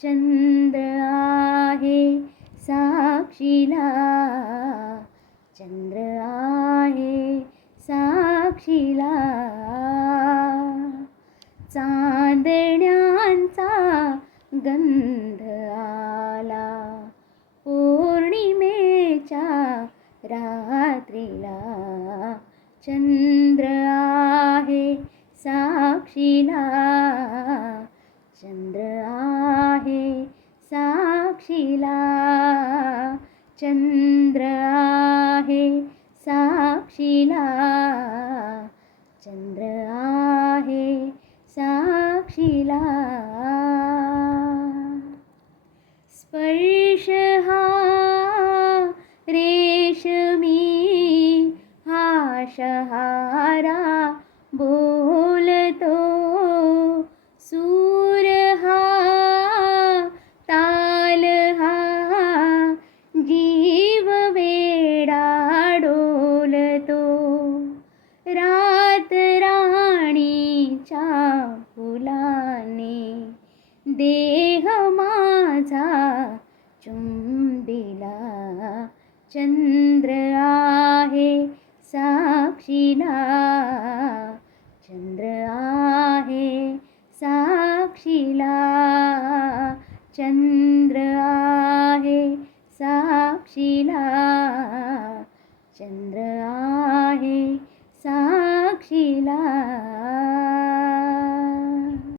चंद्र आहे साक्षीला, चंद्र आहे साक्षीला. चांदण्यांचा गंध आला पौर्णिमेच्या रात्रीला, चंद्र आहे साक्षीला, चंद्र आहे साक्षीला, चंद्र आहे साक्षीला, चंद्र आहे साक्षीला. स्पर्श हा रेशमी हा शहारा बोलतो, सूर हा ताल हा जीव वेडा डोलतो. रात राणीच्या फुलाने देह माझा चुंबिला, चंद्र आहे साक्षीला, चंद्र आहे साक्षीला, चंद्र आहे साक्षीला, चंद्र